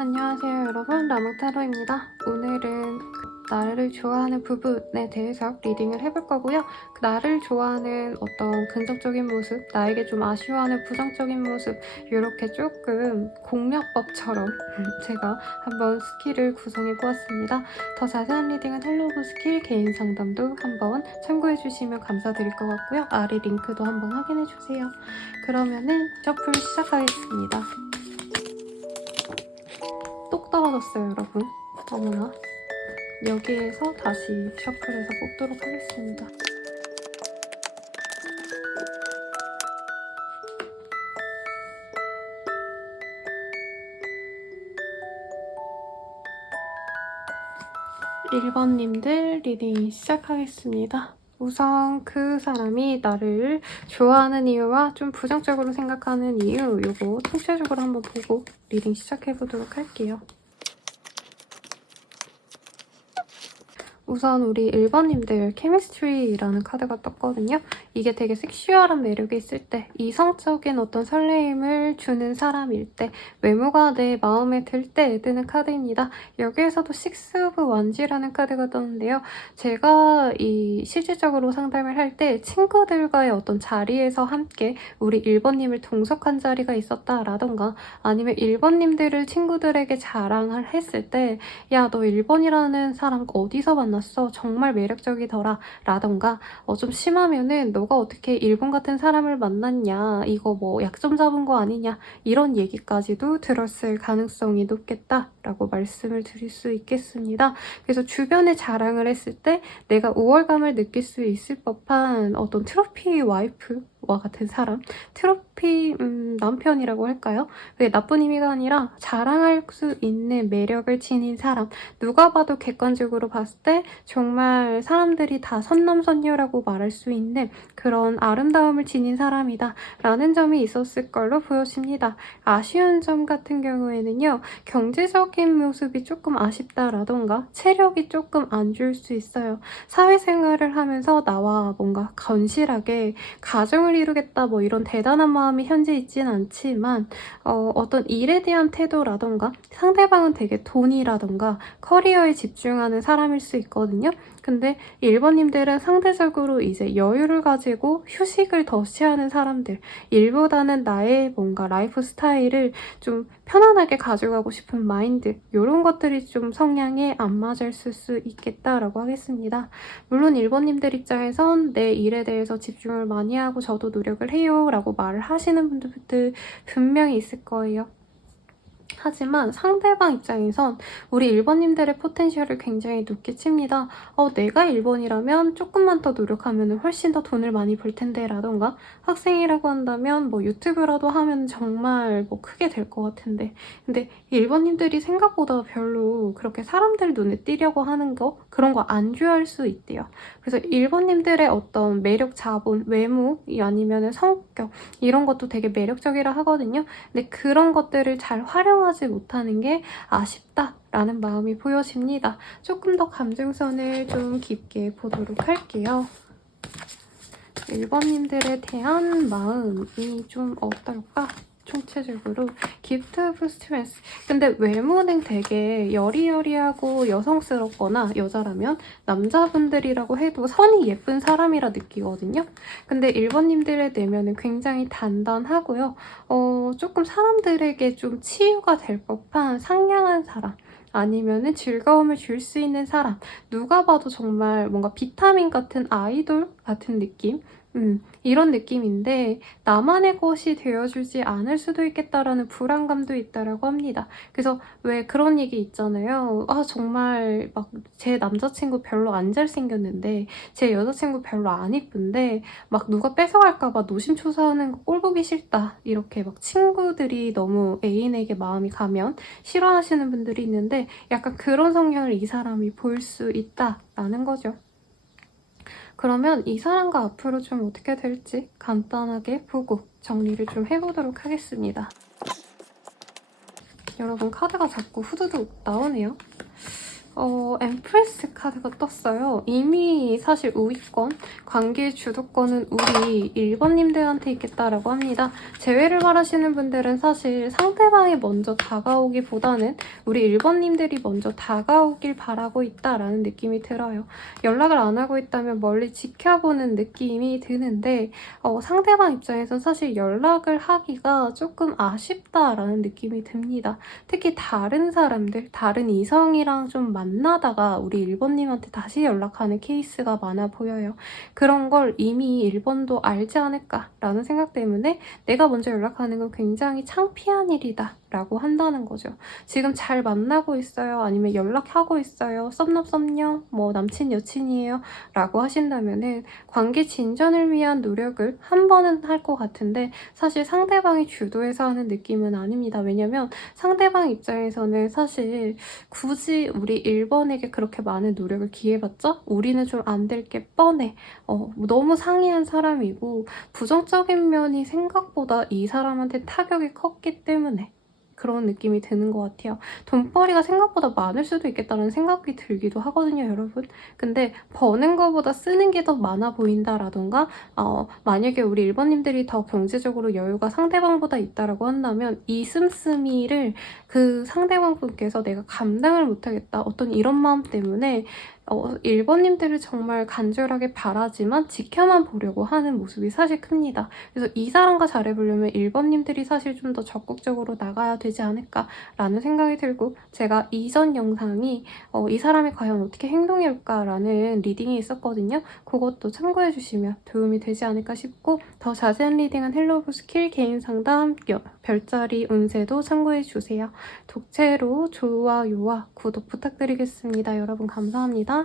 안녕하세요 여러분, 라몽타로입니다. 오늘은 나를 좋아하는 부분에 대해서 리딩을 해볼 거고요. 나를 좋아하는 어떤 긍정적인 모습, 나에게 좀 아쉬워하는 부정적인 모습, 이렇게 조금 공략법처럼 제가 한번 스킬을 구성해 보았습니다. 더 자세한 리딩은 헬로우 스킬 개인 상담도 한번 참고해 주시면 감사드릴 것 같고요. 아래 링크도 한번 확인해 주세요. 그러면은 셔플 시작하겠습니다. 똑 떨어졌어요 여러분. 어머나. 여기에서 다시 셔플해서 뽑도록 하겠습니다. (1번님들) 리딩 시작하겠습니다. 우선 그 사람이 나를 좋아하는 이유와 좀 부정적으로 생각하는 이유, 요거 총체적으로 한번 보고 리딩 시작해보도록 할게요. 우선 우리 1번님들 케미스트리라는 카드가 떴거든요. 이게 되게 섹슈얼한 매력이 있을 때, 이성적인 어떤 설레임을 주는 사람일 때, 외모가 내 마음에 들 때 뜨는 카드입니다. 여기에서도 식스 오브 원지라는 카드가 떴는데요. 제가 실질적으로 상담을 할 때 친구들과의 어떤 자리에서 함께 우리 1번님을 동석한 자리가 있었다라던가, 아니면 1번님들을 친구들에게 자랑을 했을 때 야, 너 1번이라는 사람 어디서 만났어? 정말 매력적이더라 라던가, 좀 심하면은 너가 어떻게 1번 같은 사람을 만났냐, 이거 뭐 약점 잡은 거 아니냐, 이런 얘기까지도 들었을 가능성이 높겠다라고 말씀을 드릴 수 있겠습니다. 그래서 주변에 자랑을 했을 때 내가 우월감을 느낄 수 있을 법한 어떤 트로피 와이프와 같은 사람, 트로피 남편이라고 할까요? 그게 나쁜 의미가 아니라 자랑할 수 있는 매력을 지닌 사람, 누가 봐도 객관적으로 봤을 때 정말 사람들이 다 선남선녀라고 말할 수 있는 그런 아름다움을 지닌 사람이다 라는 점이 있었을 걸로 보여집니다. 아쉬운 점 같은 경우에는요, 경제적인 모습이 조금 아쉽다라던가 체력이 조금 안 좋을 수 있어요. 사회생활을 하면서 나와 뭔가 건실하게 가정을 이루겠다 뭐 이런 대단한 마음이 현재 있진 않지만 어떤 일에 대한 태도라던가, 상대방은 되게 돈이라던가 커리어에 집중하는 사람일 수 있거든요. 근데 1번님들은 상대적으로 이제 여유를 가지고 휴식을 더 취하는 사람들, 일보다는 나의 뭔가 라이프 스타일을 좀 편안하게 가져가고 싶은 마인드, 이런 것들이 좀 성향에 안 맞을 수 있겠다라고 하겠습니다. 물론 1번님들 입장에선 내 일에 대해서 집중을 많이 하고 저도 노력을 해요 라고 말을 하시는 분들 분명히 있을 거예요. 하지만 상대방 입장에선 우리 1번님들의 포텐셜을 굉장히 높게 칩니다. 내가 1번이라면 조금만 더 노력하면 훨씬 더 돈을 많이 벌 텐데 라던가, 학생이라고 한다면 뭐 유튜브라도 하면 정말 뭐 크게 될 것 같은데, 근데 1번님들이 생각보다 별로 그렇게 사람들 눈에 띄려고 하는 거, 그런 거 안 좋아할 수 있대요. 그래서 1번님들의 어떤 매력 자본, 외모, 아니면 성격, 이런 것도 되게 매력적이라 하거든요. 근데 그런 것들을 잘 활용하지 못하는 게 아쉽다라는 마음이 보여집니다. 조금 더 감정선을 좀 깊게 보도록 할게요. 1번님들에 대한 마음이 좀 어떨까? 총체적으로 기프트 오브 스트레스. 근데 외모는 되게 여리여리하고 여성스럽거나, 여자라면 남자분들이라고 해도 선이 예쁜 사람이라 느끼거든요. 근데 1번님들의 내면은 굉장히 단단하고요. 조금 사람들에게 좀 치유가 될 법한 상냥한 사람, 아니면은 즐거움을 줄 수 있는 사람, 누가 봐도 정말 뭔가 비타민 같은 아이돌 같은 느낌? 이런 느낌인데 나만의 것이 되어주지 않을 수도 있겠다라는 불안감도 있다라고 합니다. 그래서 왜 그런 얘기 있잖아요. 정말 막 제 남자친구 별로 안 잘생겼는데, 제 여자친구 별로 안 이쁜데 막 누가 뺏어갈까봐 노심초사하는 거 꼴 보기 싫다, 이렇게 막 친구들이 너무 애인에게 마음이 가면 싫어하시는 분들이 있는데, 약간 그런 성향을 이 사람이 보일 수 있다라는 거죠. 그러면 이 사람과 앞으로 좀 어떻게 될지 간단하게 보고 정리를 좀 해보도록 하겠습니다. 여러분, 카드가 자꾸 후두둑 나오네요. 엠프레스 카드가 떴어요. 이미 사실 우위권, 관계 주도권은 우리 1번님들한테 있겠다라고 합니다. 재회를 바라시는 분들은 사실 상대방이 먼저 다가오기보다는 우리 1번님들이 먼저 다가오길 바라고 있다라는 느낌이 들어요. 연락을 안 하고 있다면 멀리 지켜보는 느낌이 드는데 상대방 입장에선 사실 연락을 하기가 조금 아쉽다라는 느낌이 듭니다. 특히 다른 사람들, 다른 이성이랑 좀 만나다가 우리 1번님한테 다시 연락하는 케이스가 많아 보여요. 그런 걸 이미 1번도 알지 않을까라는 생각 때문에 내가 먼저 연락하는 건 굉장히 창피한 일이다 라고 한다는 거죠. 지금 잘 만나고 있어요? 아니면 연락하고 있어요? 썸남썸녀? 뭐 남친 여친이에요? 라고 하신다면은 관계 진전을 위한 노력을 한 번은 할 것 같은데 사실 상대방이 주도해서 하는 느낌은 아닙니다. 왜냐면 상대방 입장에서는 사실 굳이 우리 1번에게 그렇게 많은 노력을 기해봤자 우리는 좀 안 될 게 뻔해. 너무 상이한 사람이고 부정적인 면이 생각보다 이 사람한테 타격이 컸기 때문에 그런 느낌이 드는 것 같아요. 돈벌이가 생각보다 많을 수도 있겠다는 생각이 들기도 하거든요, 여러분. 근데 버는 것보다 쓰는 게 더 많아 보인다라던가 만약에 우리 1번님들이 더 경제적으로 여유가 상대방보다 있다라고 한다면 이 씀씀이를 그 상대방분께서 내가 감당을 못하겠다 어떤 이런 마음 때문에 1번님들을 정말 간절하게 바라지만 지켜만 보려고 하는 모습이 사실 큽니다. 그래서 이 사람과 잘해보려면 1번님들이 사실 좀 더 적극적으로 나가야 되지 않을까라는 생각이 들고 제가 이전 영상이 이 사람이 과연 어떻게 행동해올까라는 리딩이 있었거든요. 그것도 참고해주시면 도움이 되지 않을까 싶고 더 자세한 리딩은 헬로우 스킬 개인 상담 별자리 운세도 참고해주세요. 독채로 좋아요와 구독 부탁드리겠습니다. 여러분 감사합니다.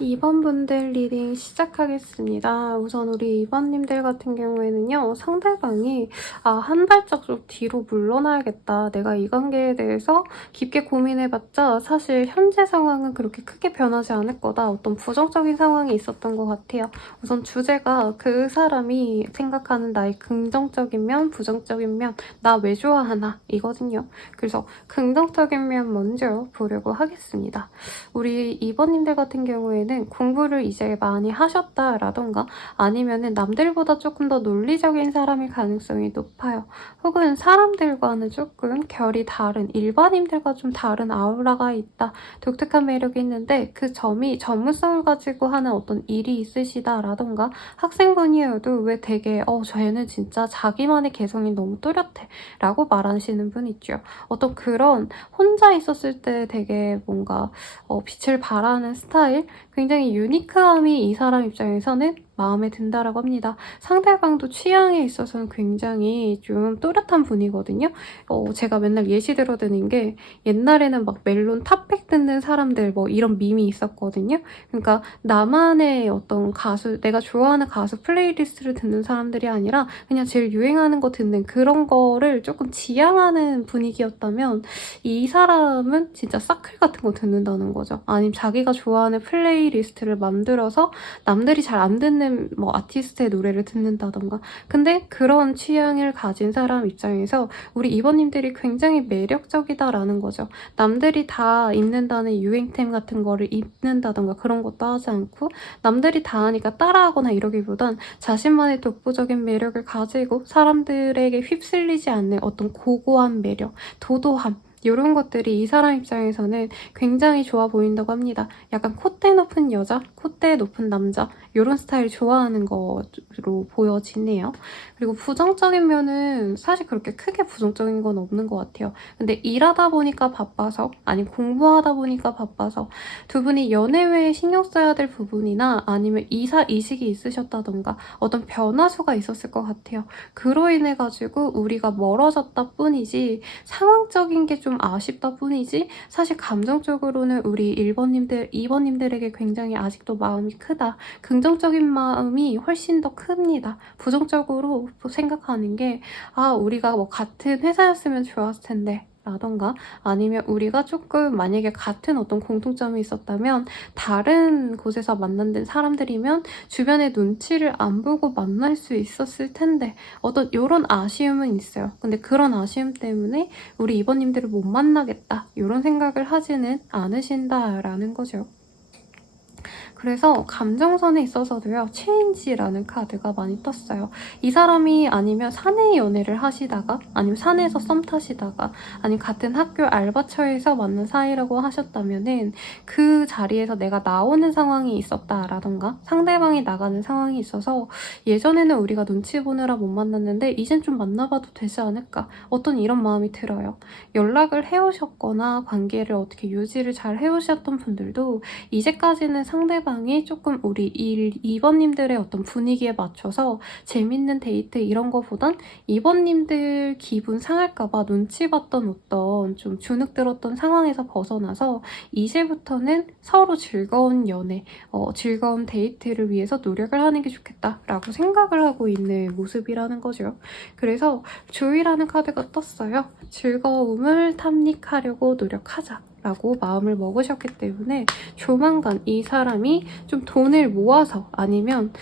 2번 분들 리딩 시작하겠습니다. 우선 우리 2번님들 같은 경우에는요. 상대방이 한 발짝 좀 뒤로 물러나야겠다. 내가 이 관계에 대해서 깊게 고민해봤자 사실 현재 상황은 그렇게 크게 변하지 않을 거다. 어떤 부정적인 상황이 있었던 것 같아요. 우선 주제가 그 사람이 생각하는 나의 긍정적인 면, 부정적인 면, 나 왜 좋아하나 이거든요. 그래서 긍정적인 면 먼저 보려고 하겠습니다. 우리 2번님들 같은 경우에는 공부를 이제 많이 하셨다라던가 아니면은 남들보다 조금 더 논리적인 사람일 가능성이 높아요. 혹은 사람들과는 조금 결이 다른 일반인들과 좀 다른 아우라가 있다. 독특한 매력이 있는데 그 점이 전문성을 가지고 하는 어떤 일이 있으시다라던가 학생분이어도 왜 되게 쟤는 진짜 자기만의 개성이 너무 뚜렷해 라고 말하시는 분 있죠. 어떤 그런 혼자 있었을 때 되게 뭔가 빛을 발하는 스타일? 굉장히 유니크함이 이 사람 입장에서는 마음에 든다라고 합니다. 상대방도 취향에 있어서는 굉장히 좀 또렷한 분이거든요. 제가 맨날 예시 들어드는 게 옛날에는 막 멜론 탑백 듣는 사람들 뭐 이런 밈이 있었거든요. 그러니까 나만의 어떤 가수, 내가 좋아하는 가수 플레이리스트를 듣는 사람들이 아니라 그냥 제일 유행하는 거 듣는 그런 거를 조금 지향하는 분위기였다면 이 사람은 진짜 사클 같은 거 듣는다는 거죠. 아니면 자기가 좋아하는 플레이리스트를 만들어서 남들이 잘 안 듣는 뭐 아티스트의 노래를 듣는다던가. 근데 그런 취향을 가진 사람 입장에서 우리 이번님들이 굉장히 매력적이다라는 거죠. 남들이 다 입는다는 유행템 같은 거를 입는다던가 그런 것도 하지 않고 남들이 다 하니까 따라하거나 이러기보단 자신만의 독보적인 매력을 가지고 사람들에게 휩쓸리지 않는 어떤 고고한 매력, 도도함 이런 것들이 이 사람 입장에서는 굉장히 좋아 보인다고 합니다. 약간 콧대 높은 여자, 콧대 높은 남자 이런 스타일 좋아하는 거로 보여지네요. 그리고 부정적인 면은 사실 그렇게 크게 부정적인 건 없는 것 같아요. 근데 일하다 보니까 바빠서 아니면 공부하다 보니까 바빠서 두 분이 연애 외에 신경 써야 될 부분이나 아니면 이직이 있으셨다던가 어떤 변화수가 있었을 것 같아요. 그로 인해 가지고 우리가 멀어졌다 뿐이지 상황적인 게 좀 아쉽다 뿐이지 사실 감정적으로는 우리 1번님들, 2번님들에게 굉장히 아직도 마음이 크다. 긍정적인 마음이 훨씬 더 큽니다. 부정적으로 생각하는 게 우리가 뭐 같은 회사였으면 좋았을 텐데 라던가 아니면 우리가 조금 만약에 같은 어떤 공통점이 있었다면 다른 곳에서 만난 사람들이면 주변의 눈치를 안 보고 만날 수 있었을 텐데 어떤 이런 아쉬움은 있어요. 근데 그런 아쉬움 때문에 우리 이번님들을 못 만나겠다 이런 생각을 하지는 않으신다라는 거죠. 그래서 감정선에 있어서도요. 체인지라는 카드가 많이 떴어요. 이 사람이 아니면 사내 연애를 하시다가 아니면 사내에서 썸 타시다가 아니면 같은 학교 알바처에서 만난 사이라고 하셨다면은 그 자리에서 내가 나오는 상황이 있었다라던가 상대방이 나가는 상황이 있어서 예전에는 우리가 눈치 보느라 못 만났는데 이젠 좀 만나봐도 되지 않을까 어떤 이런 마음이 들어요. 연락을 해오셨거나 관계를 어떻게 유지를 잘 해오셨던 분들도 이제까지는 상대방이 조금 우리 2번님들의 어떤 분위기에 맞춰서 재밌는 데이트 이런 거보단 2번님들 기분 상할까봐 눈치 봤던 어떤 좀 주눅 들었던 상황에서 벗어나서 이제부터는 서로 즐거운 연애, 즐거운 데이트를 위해서 노력을 하는 게 좋겠다라고 생각을 하고 있는 모습이라는 거죠. 그래서 조이라는 카드가 떴어요. 즐거움을 탐닉하려고 노력하자. 라고 마음을 먹으셨기 때문에 조만간 이 사람이 좀 돈을 모아서 아니면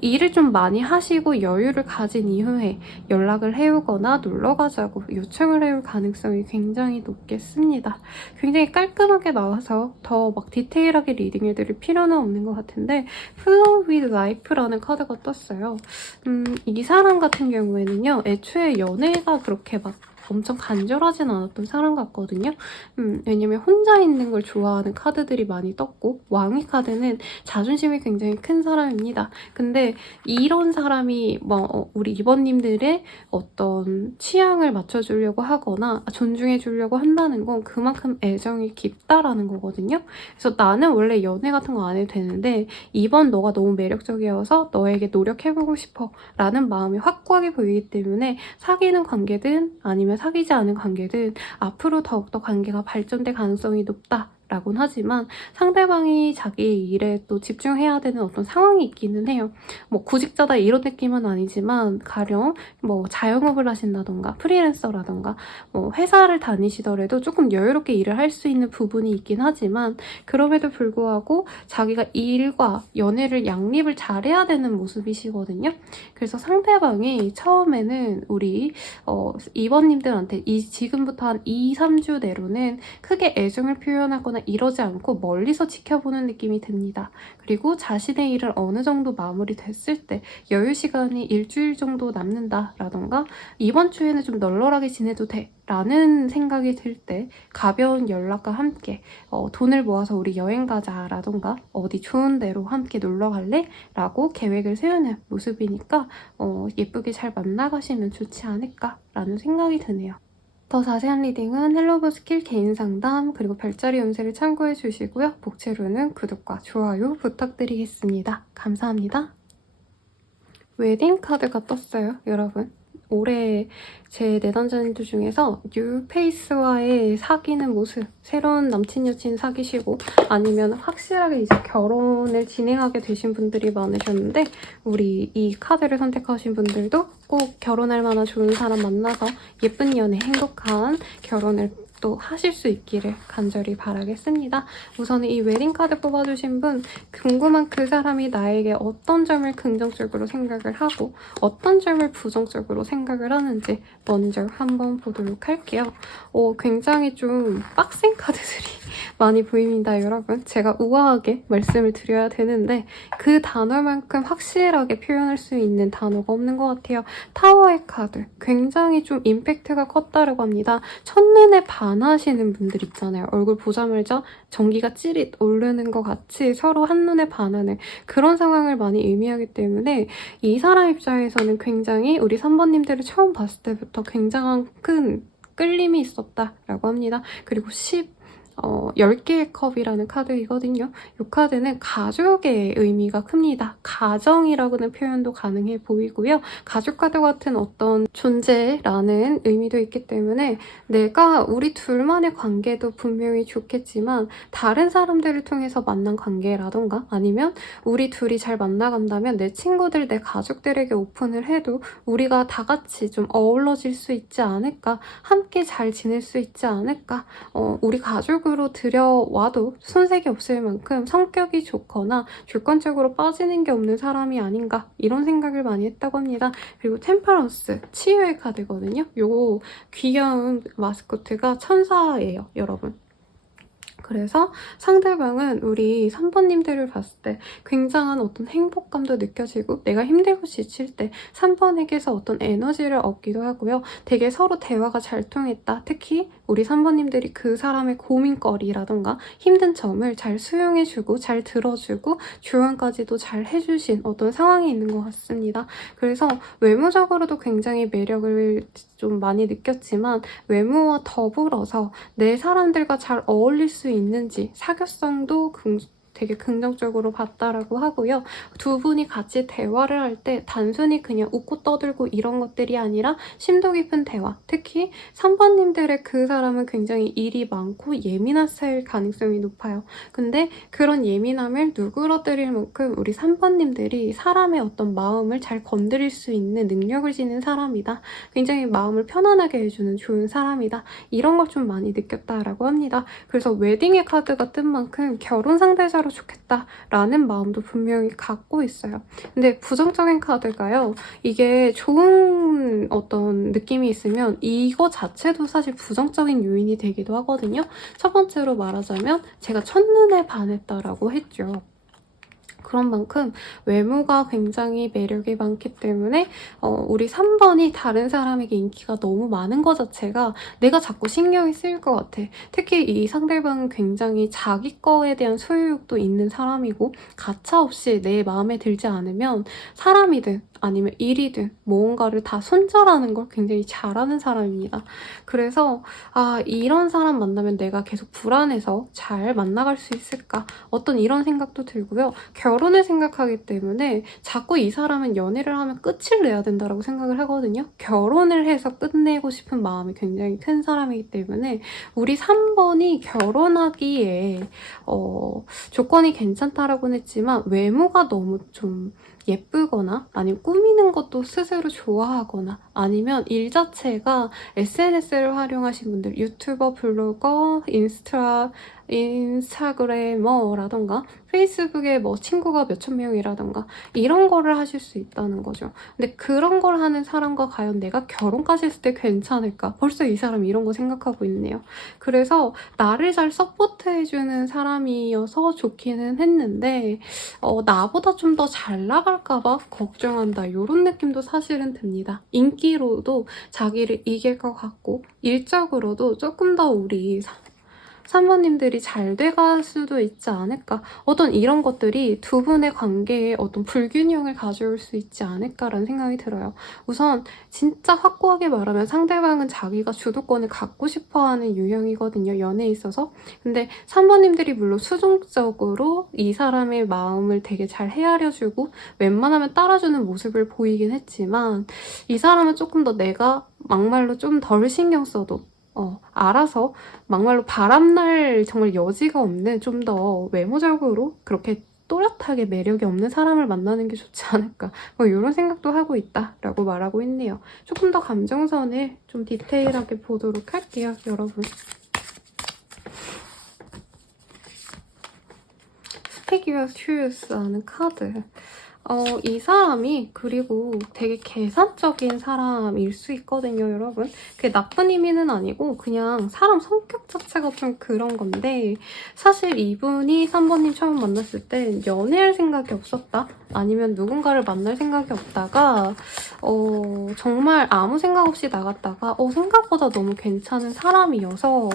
일을 좀 많이 하시고 여유를 가진 이후에 연락을 해오거나 놀러 가자고 요청을 해올 가능성이 굉장히 높겠습니다. 굉장히 깔끔하게 나와서 더 막 디테일하게 리딩을 드릴 필요는 없는 것 같은데 Flow with Life라는 카드가 떴어요. 이 사람 같은 경우에는요. 애초에 연애가 그렇게 막 엄청 간절하진 않았던 사람 같거든요. 왜냐면 혼자 있는 걸 좋아하는 카드들이 많이 떴고 왕의 카드는 자존심이 굉장히 큰 사람입니다. 근데 이런 사람이 우리 이번님들의 어떤 취향을 맞춰주려고 하거나 존중해주려고 한다는 건 그만큼 애정이 깊다라는 거거든요. 그래서 나는 원래 연애 같은 거 안 해도 되는데 이번 너가 너무 매력적이어서 너에게 노력해보고 싶어 라는 마음이 확고하게 보이기 때문에 사귀는 관계든 아니면 사귀지 않은 관계든 앞으로 더욱더 관계가 발전될 가능성이 높다라고는 하지만 상대방이 자기 일에 또 집중해야 되는 어떤 상황이 있기는 해요. 뭐 구직자다 이런 느낌은 아니지만 가령 뭐 자영업을 하신다던가 프리랜서라던가 뭐 회사를 다니시더라도 조금 여유롭게 일을 할 수 있는 부분이 있긴 하지만 그럼에도 불구하고 자기가 일과 연애를 양립을 잘해야 되는 모습이시거든요. 그래서 상대방이 처음에는 우리 이번님들한테 지금부터 한 2, 3주 내로는 크게 애정을 표현하거나 이러지 않고 멀리서 지켜보는 느낌이 듭니다. 그리고 자신의 일을 어느 정도 마무리됐을 때 여유 시간이 일주일 정도 남는다라던가 이번 주에는 좀 널널하게 지내도 돼 라는 생각이 들 때 가벼운 연락과 함께 돈을 모아서 우리 여행 가자라던가 어디 좋은 데로 함께 놀러 갈래? 라고 계획을 세우는 모습이니까 예쁘게 잘 만나가시면 좋지 않을까 라는 생각이 드네요. 더 자세한 리딩은 헬로버스킬 개인 상담 그리고 별자리 운세를 참고해 주시고요. 복채로는 구독과 좋아요 부탁드리겠습니다. 감사합니다. 웨딩 카드가 떴어요, 여러분. 올해 제 내담자님들 중에서 뉴페이스와의 사귀는 모습, 새로운 남친 여친 사귀시고 아니면 확실하게 이제 결혼을 진행하게 되신 분들이 많으셨는데 우리 이 카드를 선택하신 분들도 꼭 결혼할 만한 좋은 사람 만나서 예쁜 연애, 행복한 결혼을 또 하실 수 있기를 간절히 바라겠습니다. 우선 이 웨딩카드 뽑아주신 분 궁금한 그 사람이 나에게 어떤 점을 긍정적으로 생각을 하고 어떤 점을 부정적으로 생각을 하는지 먼저 한번 보도록 할게요. 굉장히 좀 빡센 카드들이 많이 보입니다, 여러분. 제가 우아하게 말씀을 드려야 되는데 그 단어만큼 확실하게 표현할 수 있는 단어가 없는 것 같아요. 타워의 카드. 굉장히 좀 임팩트가 컸다고 합니다. 첫눈에 반하시는 분들 있잖아요. 얼굴 보자마자 전기가 찌릿 오르는 것 같이 서로 한눈에 반하는 그런 상황을 많이 의미하기 때문에 이 사람 입장에서는 굉장히 우리 3번님들을 처음 봤을 때부터 굉장한 큰 끌림이 있었다라고 합니다. 그리고 10개의 컵이라는 카드이거든요. 이 카드는 가족의 의미가 큽니다. 가정이라고는 표현도 가능해 보이고요. 가족과도 같은 어떤 존재라는 의미도 있기 때문에 내가 우리 둘만의 관계도 분명히 좋겠지만 다른 사람들을 통해서 만난 관계라던가 아니면 우리 둘이 잘 만나간다면 내 친구들, 내 가족들에게 오픈을 해도 우리가 다 같이 좀 어우러질 수 있지 않을까? 함께 잘 지낼 수 있지 않을까? 우리 가족으로 들여와도 손색이 없을 만큼 성격이 좋거나 주권적으로 빠지는 게 없는 사람이 아닌가 이런 생각을 많이 했다고 합니다. 그리고 템퍼런스, 치유의 카드거든요. 요 귀여운 마스코트가 천사예요, 여러분. 그래서 상대방은 우리 3번님들을 봤을 때 굉장한 어떤 행복감도 느껴지고 내가 힘들고 지칠 때 3번에게서 어떤 에너지를 얻기도 하고요. 되게 서로 대화가 잘 통했다. 특히 우리 3번님들이 그 사람의 고민거리라던가 힘든 점을 잘 수용해주고 잘 들어주고 조언까지도 잘 해주신 어떤 상황이 있는 것 같습니다. 그래서 외모적으로도 굉장히 매력을 좀 많이 느꼈지만 외모와 더불어서 내 사람들과 잘 어울릴 수 있는지 사교성도 되게 긍정적으로 봤다라고 하고요. 두 분이 같이 대화를 할 때 단순히 그냥 웃고 떠들고 이런 것들이 아니라 심도 깊은 대화. 특히 3번님들의 그 사람은 굉장히 일이 많고 예민한 스타일 가능성이 높아요. 근데 그런 예민함을 누그러뜨릴 만큼 우리 3번님들이 사람의 어떤 마음을 잘 건드릴 수 있는 능력을 지닌 사람이다. 굉장히 마음을 편안하게 해주는 좋은 사람이다. 이런 걸 좀 많이 느꼈다라고 합니다. 그래서 웨딩의 카드가 뜬 만큼 결혼 상대자로 좋겠다라는 마음도 분명히 갖고 있어요. 근데 부정적인 카드가요. 이게 좋은 어떤 느낌이 있으면 이거 자체도 사실 부정적인 요인이 되기도 하거든요. 첫 번째로 말하자면 제가 첫눈에 반했다라고 했죠. 그런 만큼 외모가 굉장히 매력이 많기 때문에 우리 3번이 다른 사람에게 인기가 너무 많은 것 자체가 내가 자꾸 신경이 쓰일 것 같아. 특히 이 상대방은 굉장히 자기 거에 대한 소유욕도 있는 사람이고 가차없이 내 마음에 들지 않으면 사람이든 아니면 일이든 무언가를 다 손절하는 걸 굉장히 잘하는 사람입니다. 그래서 이런 사람 만나면 내가 계속 불안해서 잘 만나갈 수 있을까? 어떤 이런 생각도 들고요. 결혼을 생각하기 때문에 자꾸 이 사람은 연애를 하면 끝을 내야 된다고 생각을 하거든요. 결혼을 해서 끝내고 싶은 마음이 굉장히 큰 사람이기 때문에 우리 3번이 결혼하기에 조건이 괜찮다라고는 했지만 외모가 너무 좀 예쁘거나 아니면 꾸미는 것도 스스로 좋아하거나 아니면 일 자체가 SNS를 활용하신 분들 유튜버, 블로거, 인스타그래머라던가 페이스북에 뭐 친구가 몇천 명이라던가 이런 거를 하실 수 있다는 거죠. 근데 그런 걸 하는 사람과 과연 내가 결혼까지 했을 때 괜찮을까? 벌써 이 사람이 이런 거 생각하고 있네요. 그래서 나를 잘 서포트해주는 사람이어서 좋기는 했는데 나보다 좀 더 잘 나갈까봐 걱정한다. 이런 느낌도 사실은 듭니다. 인기로도 자기를 이길 것 같고 일적으로도 조금 더 우리 3번님들이 잘 돼갈 수도 있지 않을까. 어떤 이런 것들이 두 분의 관계에 어떤 불균형을 가져올 수 있지 않을까라는 생각이 들어요. 우선 진짜 확고하게 말하면 상대방은 자기가 주도권을 갖고 싶어하는 유형이거든요. 연애에 있어서. 근데 3번님들이 물론 수동적으로 이 사람의 마음을 되게 잘 헤아려주고 웬만하면 따라주는 모습을 보이긴 했지만 이 사람은 조금 더 내가 막말로 좀 덜 신경 써도 알아서 막말로 바람날 정말 여지가 없는 좀 더 외모적으로 그렇게 또렷하게 매력이 없는 사람을 만나는 게 좋지 않을까 이런 생각도 하고 있다라고 말하고 있네요. 조금 더 감정선을 좀 디테일하게 보도록 할게요, 여러분. Speak Your Truth라는 카드. 이 사람이 그리고 되게 계산적인 사람일 수 있거든요, 여러분. 그게 나쁜 의미는 아니고 그냥 사람 성격 자체가 좀 그런 건데 사실 이분이 3번님 처음 만났을 때 연애할 생각이 없었다? 아니면 누군가를 만날 생각이 없다가 정말 아무 생각 없이 나갔다가 생각보다 너무 괜찮은 사람이어서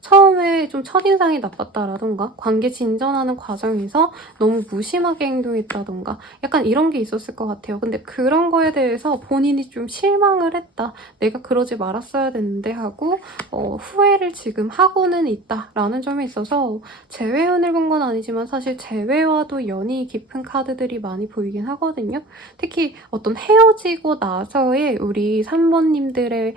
처음에 좀 첫인상이 나빴다라던가 관계 진전하는 과정에서 너무 무심하게 행동했다던가 약간 약간 이런 게 있었을 것 같아요. 근데 그런 거에 대해서 본인이 좀 실망을 했다. 내가 그러지 말았어야 됐는데 하고 후회를 지금 하고는 있다라는 점에 있어서 재회연을 본 건 아니지만 사실 재회와도 연이 깊은 카드들이 많이 보이긴 하거든요. 특히 어떤 헤어지고 나서의 우리 3번님들의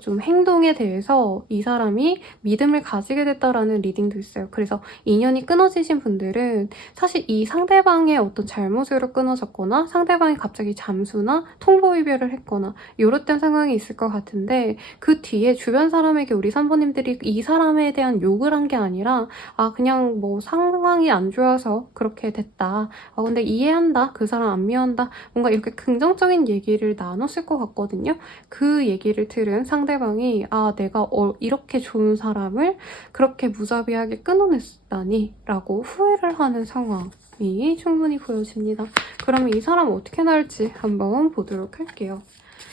좀 행동에 대해서 이 사람이 믿음을 가지게 됐다라는 리딩도 있어요. 그래서 인연이 끊어지신 분들은 사실 이 상대방의 어떤 잘못으로 끊어졌거나 상대방이 갑자기 잠수나 통보 이별을 했거나 이랬던 상황이 있을 것 같은데 그 뒤에 주변 사람에게 우리 3번님들이 이 사람에 대한 욕을 한 게 아니라 그냥 뭐 상황이 안 좋아서 그렇게 됐다. 근데 이해한다. 그 사람 안 미워한다. 뭔가 이렇게 긍정적인 얘기를 나눴을 것 같거든요. 그 얘기를 들은 상대방이 내가 이렇게 좋은 사람을 그렇게 무자비하게 끊어냈다니 라고 후회를 하는 상황이 충분히 보여집니다. 그러면 이 사람 어떻게 나올지 한번 보도록 할게요.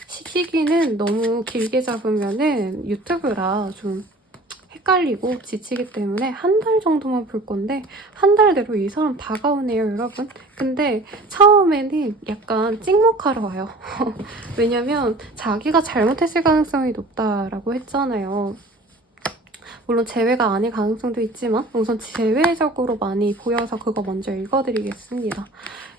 시기는 너무 길게 잡으면은 유튜브라 좀 헷갈리고 지치기 때문에 한 달 정도만 볼 건데 한 달 내로 이 사람 다가오네요, 여러분. 근데 처음에는 약간 찍먹하러 와요. 왜냐면 자기가 잘못했을 가능성이 높다라고 했잖아요. 물론 제외가 아닐 가능성도 있지만 우선 제외적으로 많이 보여서 그거 먼저 읽어드리겠습니다.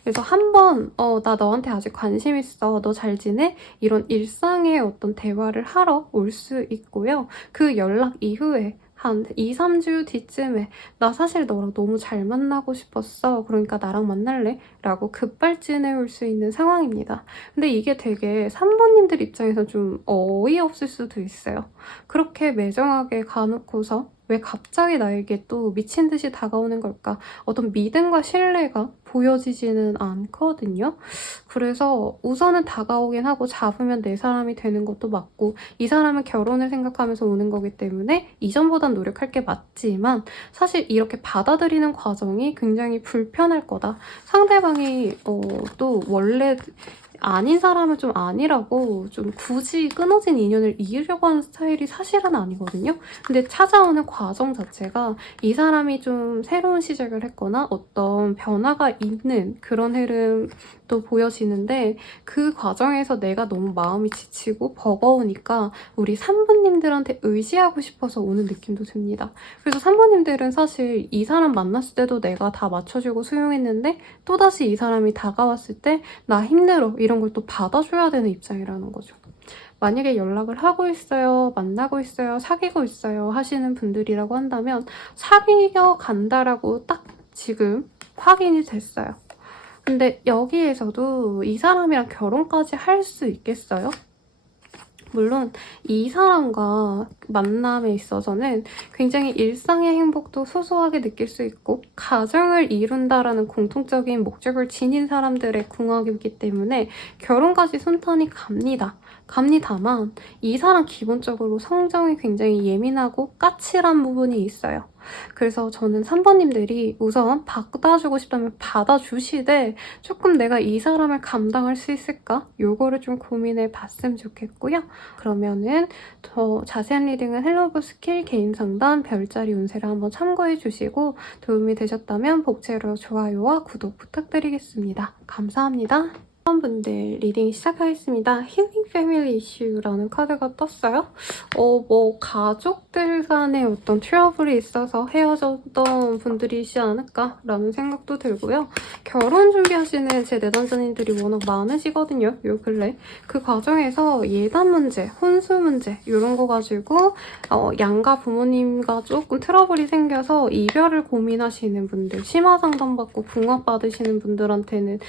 그래서 한번 나 너한테 아직 관심 있어. 너 잘 지내? 이런 일상의 어떤 대화를 하러 올 수 있고요. 그 연락 이후에 한 2, 3주 뒤쯤에 나 사실 너랑 너무 잘 만나고 싶었어. 그러니까 나랑 만날래? 라고 급발진해 올 수 있는 상황입니다. 근데 이게 되게 3번님들 입장에서 좀 어이없을 수도 있어요. 그렇게 매정하게 가놓고서 왜 갑자기 나에게 또 미친 듯이 다가오는 걸까? 어떤 믿음과 신뢰가 보여지지는 않거든요. 그래서 우선은 다가오긴 하고 잡으면 내 사람이 되는 것도 맞고 이 사람은 결혼을 생각하면서 오는 거기 때문에 이전보단 노력할 게 맞지만 사실 이렇게 받아들이는 과정이 굉장히 불편할 거다. 상대방이 또 원래 아닌 사람은 좀 아니라고 좀 굳이 끊어진 인연을 이으려고 하는 스타일이 사실은 아니거든요. 근데 찾아오는 과정 자체가 이 사람이 좀 새로운 시작을 했거나 어떤 변화가 있는 그런 흐름도 보여지는데 그 과정에서 내가 너무 마음이 지치고 버거우니까 우리 3번님들한테 의지하고 싶어서 오는 느낌도 듭니다. 그래서 3번님들은 사실 이 사람 만났을 때도 내가 다 맞춰주고 수용했는데 또다시 이 사람이 다가왔을 때 나 힘들어 이런 걸 또 받아줘야 되는 입장이라는 거죠. 만약에 연락을 하고 있어요, 만나고 있어요, 사귀고 있어요 하시는 분들이라고 한다면 사귀어 간다라고 딱 지금 확인이 됐어요. 근데 여기에서도 이 사람이랑 결혼까지 할 수 있겠어요? 물론 이 사람과 만남에 있어서는 굉장히 일상의 행복도 소소하게 느낄 수 있고 가정을 이룬다라는 공통적인 목적을 지닌 사람들의 궁합이기 때문에 결혼까지 순탄히 갑니다만 이 사람 기본적으로 성정이 굉장히 예민하고 까칠한 부분이 있어요. 그래서 저는 3번님들이 우선 받아주고 싶다면 받아주시되 조금 내가 이 사람을 감당할 수 있을까? 요거를 좀 고민해 봤으면 좋겠고요. 그러면은 더 자세한 리딩은 헬로브 스킬 개인 상담 별자리 운세를 한번 참고해 주시고 도움이 되셨다면 복제로 좋아요와 구독 부탁드리겠습니다. 감사합니다. 분들 리딩 시작하겠습니다. 힐링 패밀리 이슈라는 카드가 떴어요. 가족들 간의 어떤 트러블이 있어서 헤어졌던 분들이지 않을까라는 생각도 들고요. 결혼 준비하시는 제 내담자님들이 워낙 많으시거든요. 요 근래. 그 과정에서 예단 문제, 혼수 문제 이런 거 가지고 양가 부모님과 조금 트러블이 생겨서 이별을 고민하시는 분들, 심화 상담받고 궁합 받으시는 분들한테는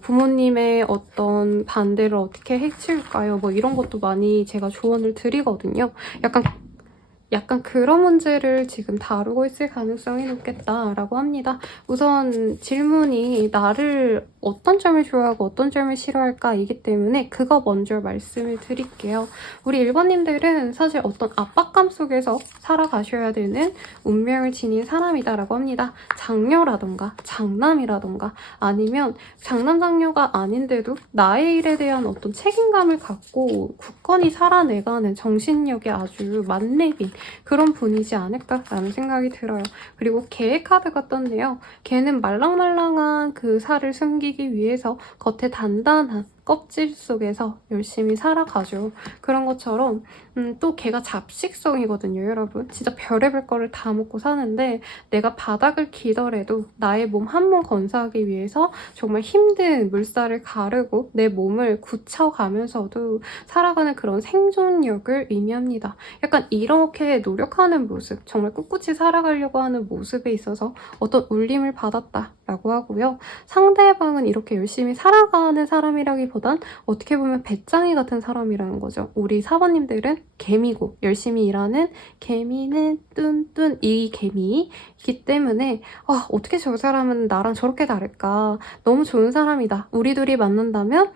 부모님의 어떤 반대를 어떻게 해칠까요? 이런 것도 많이 제가 조언을 드리거든요. 약간 그런 문제를 지금 다루고 있을 가능성이 높겠다라고 합니다. 우선 질문이 나를 어떤 점을 좋아하고 어떤 점을 싫어할까 이기 때문에 그거 먼저 말씀을 드릴게요. 우리 1번님들은 사실 어떤 압박감 속에서 살아가셔야 되는 운명을 지닌 사람이다라고 합니다. 장녀라던가 장남이라던가 아니면 장남 장녀가 아닌데도 나의 일에 대한 어떤 책임감을 갖고 굳건히 살아내가는 정신력이 아주 만렙인 그런 분이지 않을까라는 생각이 들어요. 그리고 개의 카드가 떴네요. 개는 말랑말랑한 그 살을 숨기기 보이기 위해서 겉에 단단한 껍질 속에서 열심히 살아가죠. 그런 것처럼 또 걔가 잡식성이거든요, 여러분. 진짜 별의별 거를 다 먹고 사는데 내가 바닥을 기더라도 나의 몸 한 몸 건사하기 위해서 정말 힘든 물살을 가르고 내 몸을 굳혀가면서도 살아가는 그런 생존력을 의미합니다. 약간 이렇게 노력하는 모습, 정말 꿋꿋이 살아가려고 하는 모습에 있어서 어떤 울림을 받았다라고 하고요. 상대방은 이렇게 열심히 살아가는 사람이라기보단 어떻게 보면 배짱이 같은 사람이라는 거죠. 우리 사모님들은 개미고 열심히 일하는 개미는 뚠뚠 이 개미이기 때문에 어떻게 저 사람은 나랑 저렇게 다를까? 너무 좋은 사람이다. 우리 둘이 만난다면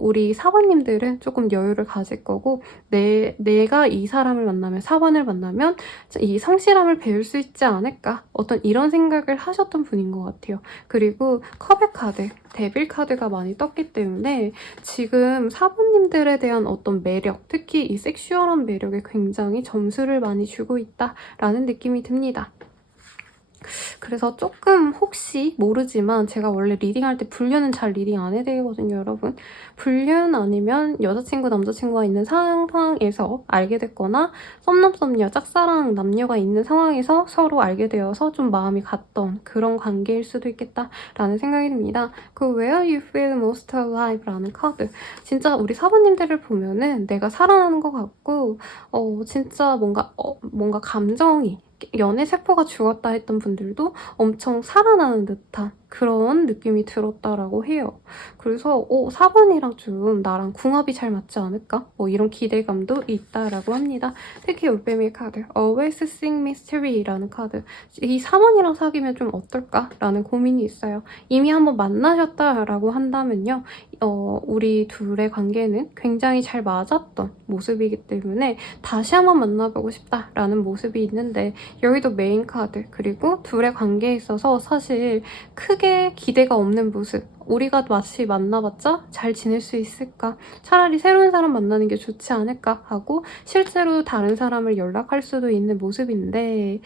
우리 사모님들은 조금 여유를 가질 거고 내가 이 사람을 만나면 사원을 만나면 이 성실함을 배울 수 있지 않을까? 어떤 이런 생각을 하셨던 분인 것 같아요. 그리고 컵의 카드, 데빌 카드가 많이 떴기 때문에 지금 사부님들에 대한 어떤 매력, 특히 이 섹슈얼한 매력에 굉장히 점수를 많이 주고 있다라는 느낌이 듭니다. 그래서 조금 혹시 모르지만 제가 원래 리딩할 때 불륜은 잘 리딩 안 해드리거든요, 여러분. 불륜 아니면 여자친구, 남자친구가 있는 상황에서 알게 됐거나 썸남썸녀, 짝사랑 남녀가 있는 상황에서 서로 알게 되어서 좀 마음이 갔던 그런 관계일 수도 있겠다라는 생각이 듭니다. 그 Where You Feel Most Alive라는 카드. 진짜 우리 사부님들을 보면은 내가 살아나는 것 같고 진짜 뭔가 감정이 연애 세포가 죽었다 했던 분들도 엄청 살아나는 듯한 그런 느낌이 들었다라고 해요. 그래서 4번이랑 좀 나랑 궁합이 잘 맞지 않을까? 이런 기대감도 있다라고 합니다. 특히 올빼미 카드 Always Sing Mystery라는 카드. 이 4번이랑 사귀면 좀 어떨까? 라는 고민이 있어요. 이미 한번 만나셨다라고 한다면요. 우리 둘의 관계는 굉장히 잘 맞았던 모습이기 때문에 다시 한번 만나보고 싶다라는 모습이 있는데 여기도 메인 카드 그리고 둘의 관계에 있어서 사실 크게 기대가 없는 모습 우리가 마치 만나봤자 잘 지낼 수 있을까? 차라리 새로운 사람 만나는 게 좋지 않을까? 하고 실제로 다른 사람을 연락할 수도 있는 모습인데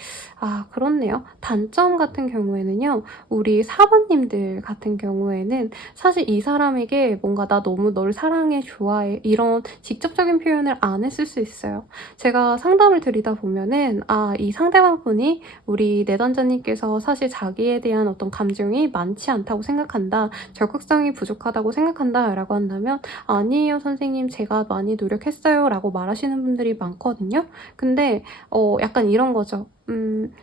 그렇네요. 단점 같은 경우에는요. 우리 사번님들 같은 경우에는 사실 이 사람에게 뭔가 나 너무 널 사랑해, 좋아해 이런 직접적인 표현을 안 했을 수 있어요. 제가 상담을 드리다 보면은 이 상대방 분이 우리 내담자님께서 사실 자기에 대한 어떤 감정이 많지 않다고 생각한다. 적극성이 부족하다고 생각한다 라고 한다면 아니에요 선생님 제가 많이 노력했어요 라고 말하시는 분들이 많거든요. 근데 약간 이런 거죠.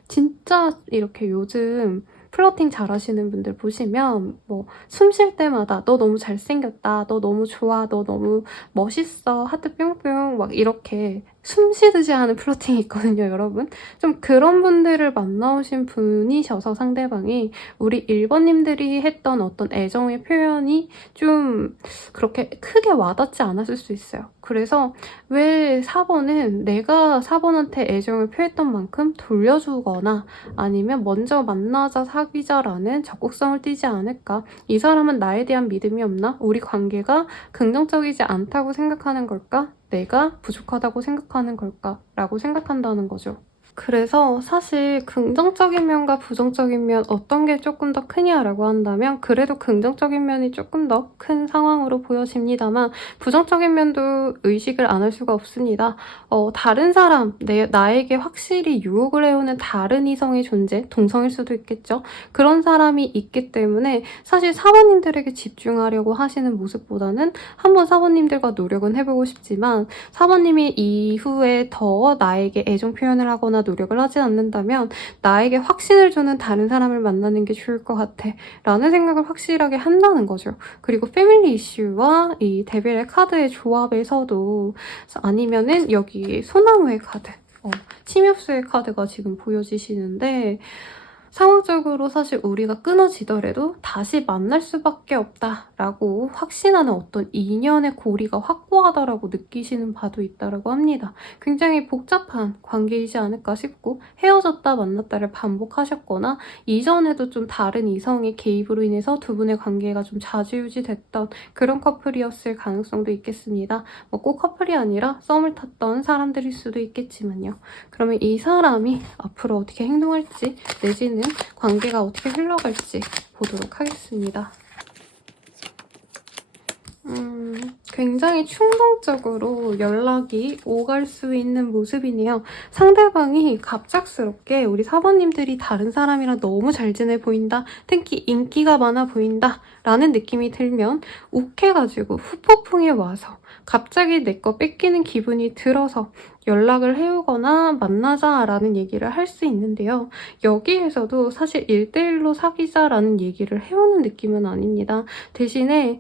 진짜 이렇게 요즘 플러팅 잘하시는 분들 보시면 숨 쉴 때마다 너 너무 잘생겼다, 너 너무 좋아, 너 너무 멋있어, 하트 뿅뿅 막 이렇게 숨 쉬듯이 하는 플러팅이 있거든요, 여러분. 좀 그런 분들을 만나오신 분이셔서 상대방이 우리 1번님들이 했던 어떤 애정의 표현이 좀 그렇게 크게 와닿지 않았을 수 있어요. 그래서 왜 4번은 내가 4번한테 애정을 표했던 만큼 돌려주거나 아니면 먼저 만나자 사귀자라는 적극성을 띠지 않을까? 이 사람은 나에 대한 믿음이 없나? 우리 관계가 긍정적이지 않다고 생각하는 걸까? 내가 부족하다고 생각하는 걸까? 라고 생각한다는 거죠. 그래서 사실 긍정적인 면과 부정적인 면 어떤 게 조금 더 크냐라고 한다면 그래도 긍정적인 면이 조금 더 큰 상황으로 보여집니다만 부정적인 면도 의식을 안 할 수가 없습니다. 다른 사람, 나에게 확실히 유혹을 해오는 다른 이성의 존재, 동성일 수도 있겠죠. 그런 사람이 있기 때문에 사실 사모님들에게 집중하려고 하시는 모습보다는 한번 사모님들과 노력은 해보고 싶지만 사모님이 이후에 더 나에게 애정 표현을 하거나 노력을 하지 않는다면 나에게 확신을 주는 다른 사람을 만나는 게 좋을 것 같아 라는 생각을 확실하게 한다는 거죠. 그리고 패밀리 이슈와 이 데빌의 카드의 조합에서도 아니면은 여기 소나무의 카드 침엽수의 카드가 지금 보여지시는데 상황적으로 사실 우리가 끊어지더라도 다시 만날 수밖에 없다라고 확신하는 어떤 인연의 고리가 확고하다라고 느끼시는 바도 있다라고 합니다. 굉장히 복잡한 관계이지 않을까 싶고 헤어졌다 만났다를 반복하셨거나 이전에도 좀 다른 이성의 개입으로 인해서 두 분의 관계가 좀 좌지우지됐던 그런 커플이었을 가능성도 있겠습니다. 꼭 커플이 아니라 썸을 탔던 사람들일 수도 있겠지만요. 그러면 이 사람이 앞으로 어떻게 행동할지 내지는 관계가 어떻게 흘러갈지 보도록 하겠습니다. 굉장히 충동적으로 연락이 오갈 수 있는 모습이네요. 상대방이 갑작스럽게 우리 사모님들이 다른 사람이랑 너무 잘 지내 보인다, 특히 인기가 많아 보인다 라는 느낌이 들면 욱해가지고 후폭풍이 와서 갑자기 내 거 뺏기는 기분이 들어서 연락을 해오거나 만나자라는 얘기를 할 수 있는데요. 여기에서도 사실 1대1로 사귀자라는 얘기를 해오는 느낌은 아닙니다. 대신에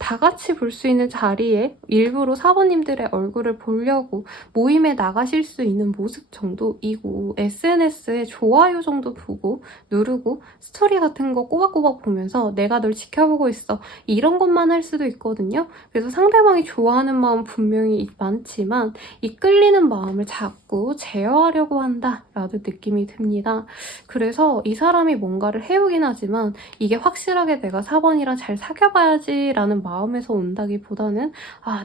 다 같이 볼 수 있는 자리에 일부러 사모님들의 얼굴을 보려고 모임에 나가실 수 있는 모습 정도이고, SNS에 좋아요 정도 보고 누르고 스토리 같은 거 꼬박꼬박 보면서 내가 널 지켜보고 있어 이런 것만 할 수도 있거든요. 그래서 상대방이 좋아하는 마음 분명히 많지만 이 끌리는 마음을 자꾸 제어하려고 한다라는 느낌이 듭니다. 그래서 이 사람이 뭔가를 해오긴 하지만 이게 확실하게 내가 4번이랑 잘 사귀어봐야지 라는 마음에서 온다기보다는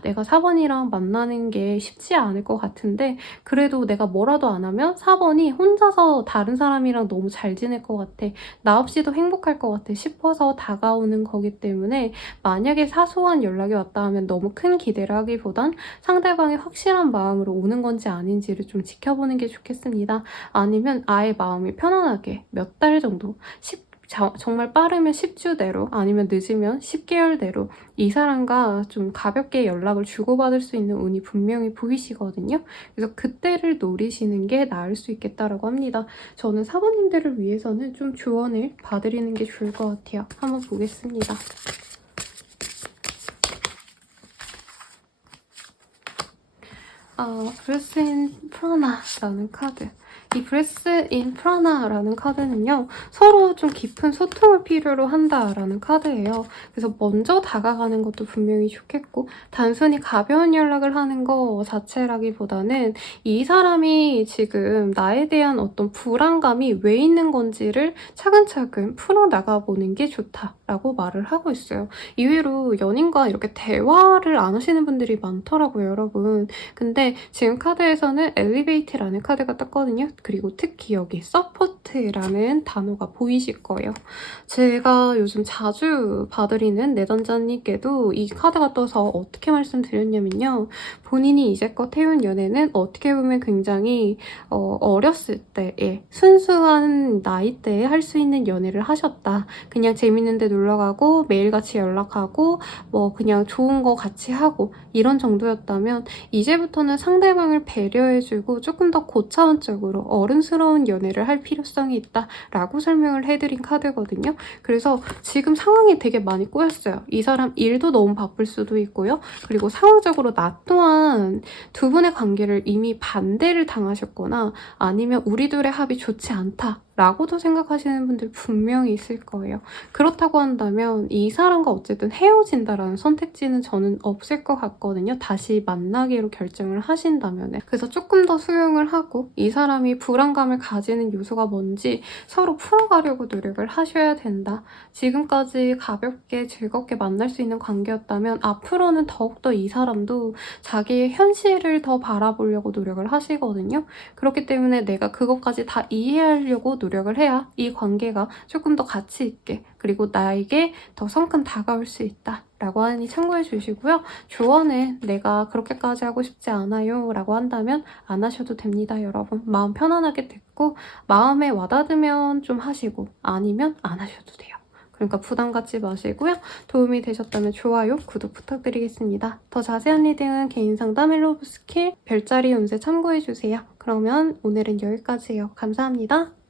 내가 4번이랑 만나는 게 쉽지 않을 것 같은데 그래도 내가 뭐라도 안 하면 4번이 혼자서 다른 사람이랑 너무 잘 지낼 것 같아, 나 없이도 행복할 것 같아 싶어서 다가오는 거기 때문에 만약에 사소한 연락이 왔다 하면 너무 큰 기대를 하기보단 상대방이 확실한 마음으로 오는 건지 아닌지를 좀 지켜보는 게 좋겠습니다. 아니면 아예 마음이 편안하게 몇 달 정도, 정말 빠르면 10주 내로 아니면 늦으면 10개월 내로 이 사람과 좀 가볍게 연락을 주고받을 수 있는 운이 분명히 보이시거든요. 그래서 그때를 노리시는 게 나을 수 있겠다라고 합니다. 저는 사모님들을 위해서는 좀 조언을 봐드리는 게 좋을 것 같아요. 한번 보겠습니다. 브레스 인 프라나라는 카드. 이 브레스 인 프라나라는 카드는요, 서로 좀 깊은 소통을 필요로 한다라는 카드예요. 그래서 먼저 다가가는 것도 분명히 좋겠고, 단순히 가벼운 연락을 하는 거 자체라기보다는 이 사람이 지금 나에 대한 어떤 불안감이 왜 있는 건지를 차근차근 풀어나가보는 게 좋다라고 말을 하고 있어요. 이외로 연인과 이렇게 대화를 안 하시는 분들이 많더라고요, 여러분. 근데 지금 카드에서는 엘리베이트라는 카드가 떴거든요. 그리고 특히 여기 서포트라는 단어가 보이실 거예요. 제가 요즘 자주 봐드리는 내담자님께도 이 카드가 떠서 어떻게 말씀드렸냐면요. 본인이 이제껏 해온 연애는 어떻게 보면 굉장히 어렸을 때에 순수한 나이대에 할 수 있는 연애를 하셨다. 그냥 재밌는 데 놀러가고 매일같이 연락하고 뭐 그냥 좋은 거 같이 하고 이런 정도였다면 이제부터는 상대방을 배려해주고 조금 더 고차원적으로 어른스러운 연애를 할 필요성이 있다라고 설명을 해드린 카드거든요. 그래서 지금 상황이 되게 많이 꼬였어요. 이 사람 일도 너무 바쁠 수도 있고요. 그리고 상황적으로 나 또한 두 분의 관계를 이미 반대를 당하셨거나 아니면 우리 둘의 합이 좋지 않다 라고도 생각하시는 분들 분명히 있을 거예요. 그렇다고 한다면 이 사람과 어쨌든 헤어진다라는 선택지는 저는 없을 것 같거든요. 다시 만나기로 결정을 하신다면. 그래서 조금 더 수용을 하고 이 사람이 불안감을 가지는 요소가 뭔지 서로 풀어가려고 노력을 하셔야 된다. 지금까지 가볍게 즐겁게 만날 수 있는 관계였다면 앞으로는 더욱더 이 사람도 자기의 현실을 더 바라보려고 노력을 하시거든요. 그렇기 때문에 내가 그것까지 다 이해하려고 노력을 해야 이 관계가 조금 더 가치 있게 그리고 나에게 더 성큼 다가올 수 있다 라고 하니 참고해 주시고요. 조언은 내가 그렇게까지 하고 싶지 않아요 라고 한다면 안 하셔도 됩니다, 여러분. 마음 편안하게 듣고 마음에 와닿으면 좀 하시고 아니면 안 하셔도 돼요. 그러니까 부담 갖지 마시고요. 도움이 되셨다면 좋아요, 구독 부탁드리겠습니다. 더 자세한 리딩은 개인 상담 헬로브 스킬 별자리 운세 참고해주세요. 그러면 오늘은 여기까지예요. 감사합니다.